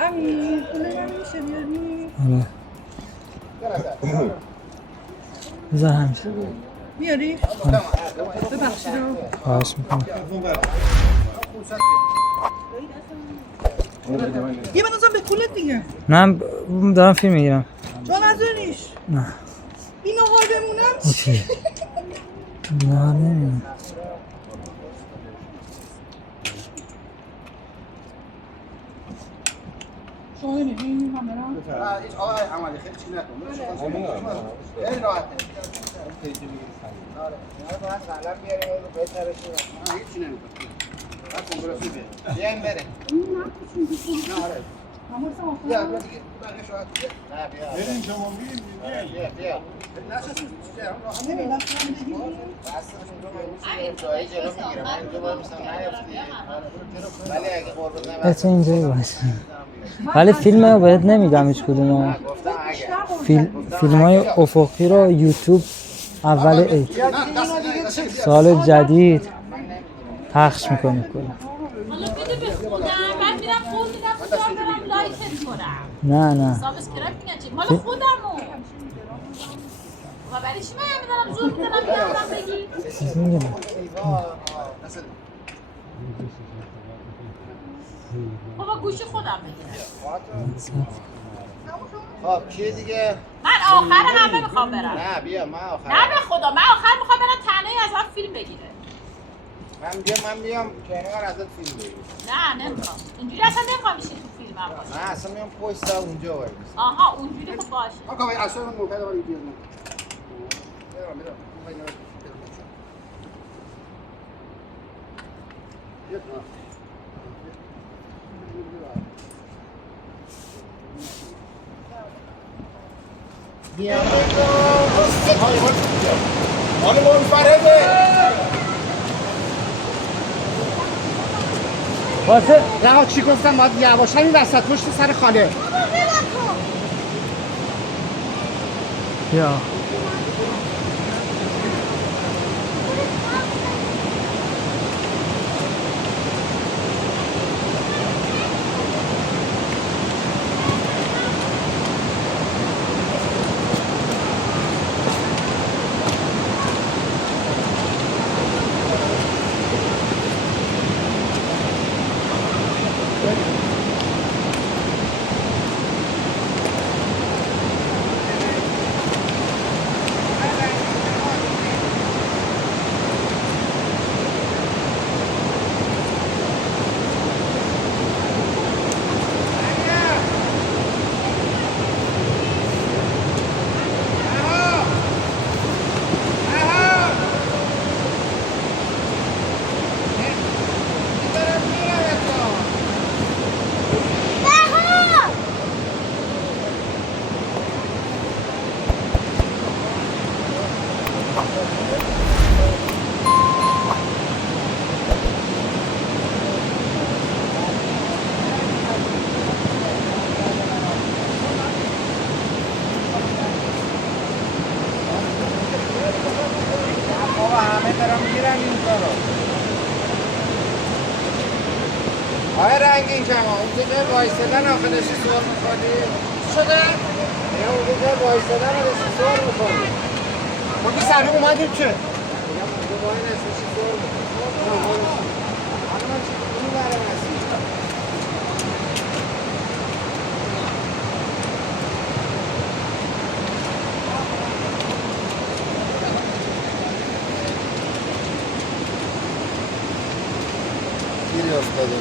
امیر خونه میشه بیاری؟ بذار همیشه بیاری؟ ببخشید خواهش میکنم. یه بندازم به کولت دیگه. نه دارم فیلم میگیرم. جا نذاریش. نه این نهار بمونم چی؟ نه نمیدونم. شما نمیدونی من برم؟ هیچ آقای عملی خیلی چی نکن. خیلی راحته. آره. باید قلم بیاریم و بهتره شد. هیچ چی نمیکنه. بعد کنگرسی بیاریم. بیایم بریم. نه آره. بیا دیگه. بقیه شاید بیا. نه بیا. بریم شما بیا. بیا. نشستیم راحت نمیدونم بگیم. دستتون رو میگیرم جایی جلو میگیرم. من اینجا باید مثلا نیافتی. ولی اگه قربت نمیاد. اینجایی باشه. ولی فیلم رو بهت نمیدم هیچ کدوم. فیلم های افقی رو یوتیوب اول عید سال جدید پخش میکنه کلا. حالا بده بخونم بعد میرم قول میدم خودم برم لایکت کنم. نه سابسکرایب میگن چی؟ مال خودمو. و برای چی من میذارم زور میزنم میگم بگی؟ چیز میگم. بابا گوشی خودم بگیرم. خب کی دیگه؟ من آخر همه میخوام برم. نه بیا من آخر. نه به خدا من آخر میخوام برم تنهایی از من فیلم بگیره. من میام کنار ازت فیلم بگیرم. نه نمیخوام. اینجوری اصلا نمیخوام بشین تو فیلم هم باشه. نه اصلا میام پشت سر اونجا وای. آها اونجوری خب باشه. آقا وای اصلا من موقع دارم ویدیو میگیرم. بیا حالا منفرده واسه نه چی گفتم باید یواش همین وسط پشت سر خاله یا آیا رنگین کما اونجا جای وایستدن آخه داشتی سوار میکنی شده؟ یا اونجا جای وایستدن داشتی سوار میکنی ما که سر اومدیم که میگم اونجا وای نستشی سوار میکنی حالا من چی کنی برم هستی گیری افتاده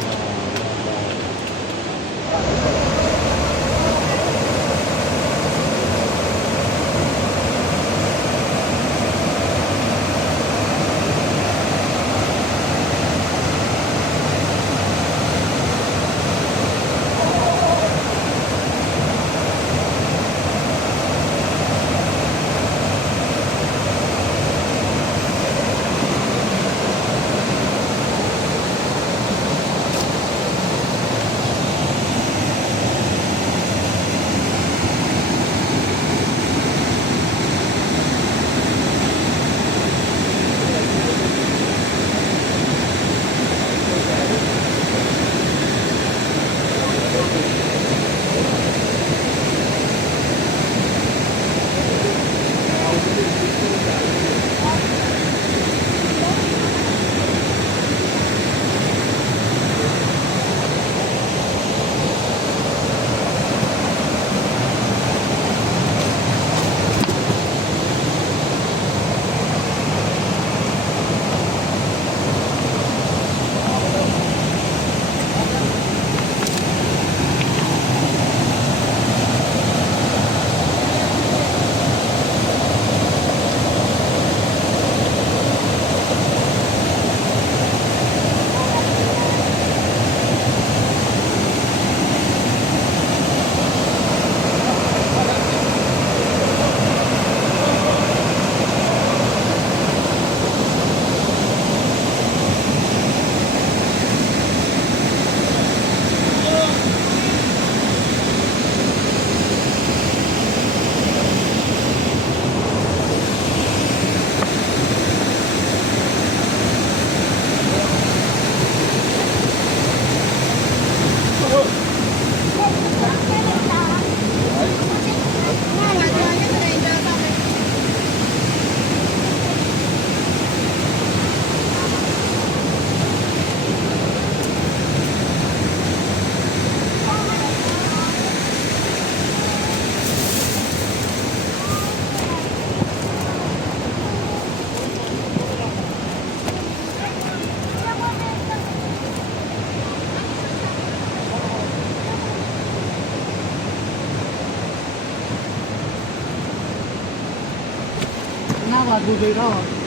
اومد بود ایران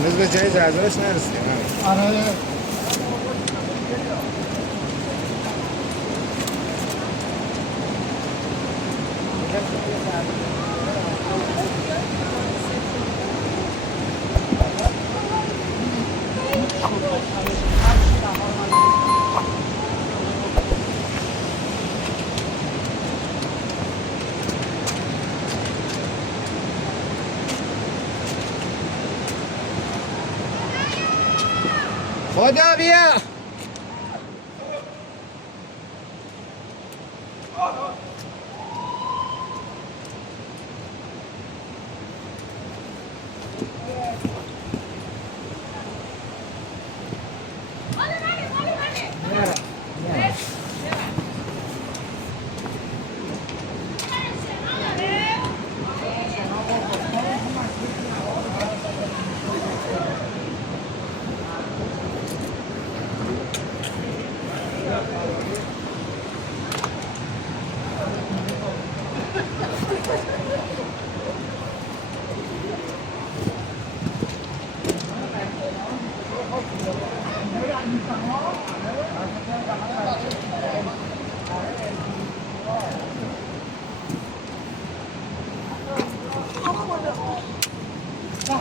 هنوز به جای زرزرش نرسیدیم. آره خدا بیا.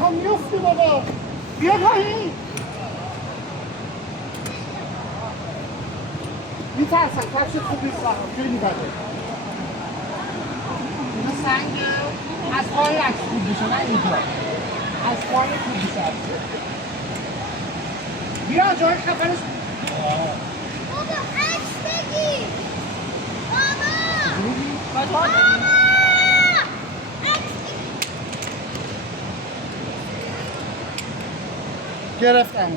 هم میفتی بابا بیا پایین میترسن کفشت خوب نیست خیلی بده اینا سنگه از پای عکس خوب میشه نه اینجا از پای خوب میشه بیا جای خفرش بابا عکس بگیر بابا گرفتم